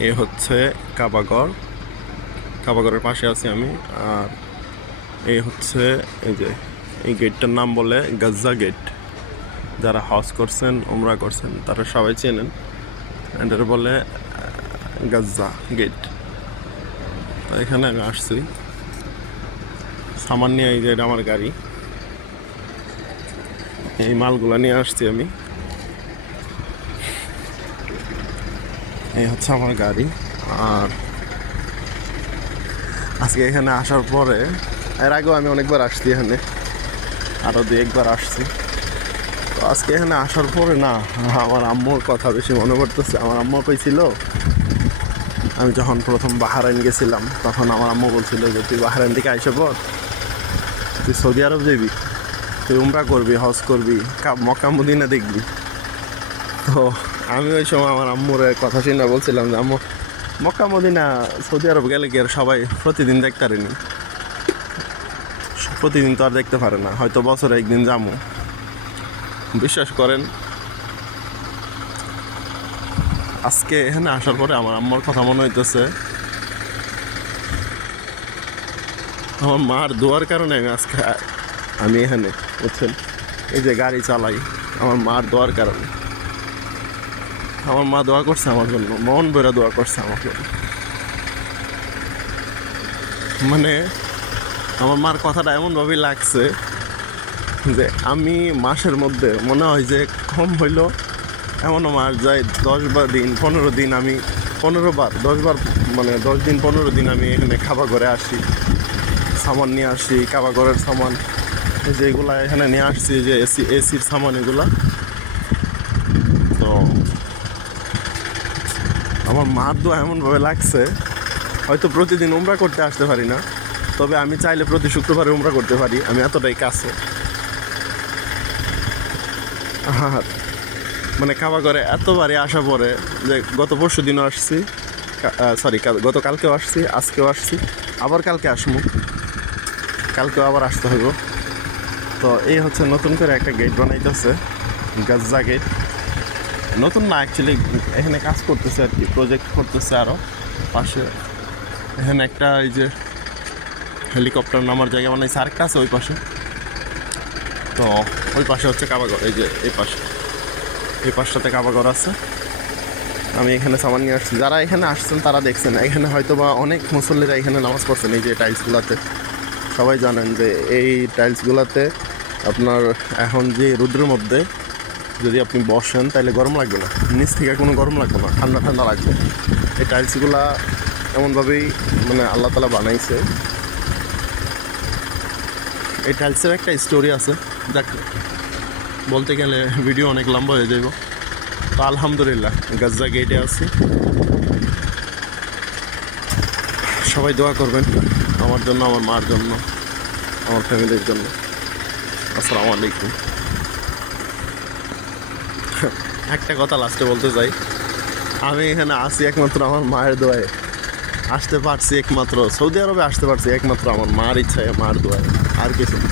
এ হচ্ছে কাবাগর। কাবাগরের পাশে আছি আমি, আর এই হচ্ছে এই যে, এই গেটটার নাম বলে গাজ্জা গেট। যারা হজ করছেন, উমরা করছেন, তারা সবাই চেনেন। এটার বলে গাজ্জা গেট। এখানে আমি আসছি। সামান নিয়ে এই যে আমার গাড়ি। এই মালগুলা নিয়ে আসছি আমি। এই হচ্ছে আমার গাড়ি। আর আজকে এখানে আসার পরে, এর আগেও আমি অনেকবার আসছি এখানে আরও দু একবার আসছি। তো আজকে এখানে আসার পরে না, আমার আম্মুর কথা বেশি মনে পড়তেছে। আমার আম্মু কইছিল, আমি যখন প্রথম বাহারাইন গেছিলাম, তখন আমার আম্মু বলছিল যে, তুই বাহারাইন থেকে আইসে পর, তুই সৌদি আরব যাবি, তুই উমরা করবি, হজ করবি মক্কা মদিনা দেখবি। তো আমি ওই সময় আমার আম্মুর কথা শুনে বলছিলাম যে, আম্মু, মক্কা, মদিনা, সৌদি আরব গেলে কি আর সবাই প্রতিদিন দেখতে পারেনি প্রতিদিন তো আর দেখতে পারে না, হয়তো বছরে একদিন যাব বিশ্বাস করেন, আজকে এখানে আসার পরে আমার আম্মার কথা মনে হইতেছে। আমার মার দোয়ার কারণে আমি আজকে, আমি এখানে বুঝছেন এই যে গাড়ি চালাই, আমার মার দোয়ার কারণে। আমার মা দোয়া করছে আমার জন্য। মন বেড়ে দোয়া করছে আমার জন্য। মানে আমার মার কথাটা এমনভাবেই লাগছে যে আমি মাসের মধ্যে মনে হয় যে কম হইল এমনও মাস যায় দশ বার দিন, পনেরো দিন আমি পনেরো বার, দশ বার মানে দশ দিন, পনেরো দিন আমি এখানে খাবার ঘরে আসি, সামান নিয়ে আসি কাবা ঘরের সামান, যেগুলা এখানে নিয়ে আসছি, যে এসি, এসির সামান এগুলা তো আমার মার দোয়া এমনভাবে লাগছে, হয়তো প্রতিদিন উমরা করতে আসতে পারি না, তবে আমি চাইলে প্রতি শুক্রবারে উমরা করতে পারি, আমি এতটাই কাছে। আর মানে খাওয়া করে এতবারই আসা পরে যে গত পরশু দিনও আসছি সরি গতকালকেও আসছি, আজকেও আসছি, আবার কালকে আসব। কালকেও আবার আসতে হইব। তো এই হচ্ছে নতুন করে একটা গেট বানাইতেছে, গাজ্জা গেট নতুন না অ্যাকচুয়ালি এখানে কাজ করতেছে আর কি প্রজেক্ট করতেছে আরও পাশে এখানে একটা এই যে হেলিকপ্টার নামার জায়গা বানাইছে, আরেকটা আছে ওই পাশে। তো ওই পাশে হচ্ছে কাবাগর, এই যে এই পাশে। এই পাশটাতে কাবাগর আছে। আমি এখানে সামান নিয়ে আসছি। যারা এখানে আসছেন, তারা দেখছেন। এখানে হয়তো বা অনেক মুসল্লিরা এখানে নামাজ পড়ছেন, এই যে টাইলসগুলোতে সবাই জানেন যে এই টাইলসগুলোতে আপনার এখন যে রুদ্রের মধ্যে যদি আপনি বসেন, তাহলে গরম লাগবে না। নিচ থেকে কোনো গরম লাগবে না, ঠান্ডা ঠান্ডা লাগবে। এই টাইলসগুলা এমনভাবেই মানে আল্লাহ তালা বানাইছে। এই টাইলসের একটা স্টোরি আছে। দেখ বলতে গেলে ভিডিও অনেক লম্বা হয়ে যাইব। তো আলহামদুলিল্লাহ, গাজ্জা গেটে আছি। সবাই দোয়া করবেন আমার জন্য, আমার মার জন্য, আমার ফ্যামিলির জন্য। আসসালামু আলাইকুম। একটা কথা লাস্টে বলতে চাই। আমি এখানে আসি একমাত্র আমার মায়ের দোয়ায়। আসতে পারছি একমাত্র, সৌদি আরবে আসতে পারছি একমাত্র আমার মার ইচ্ছায়, মার দোয়ায়। আর কিছু না।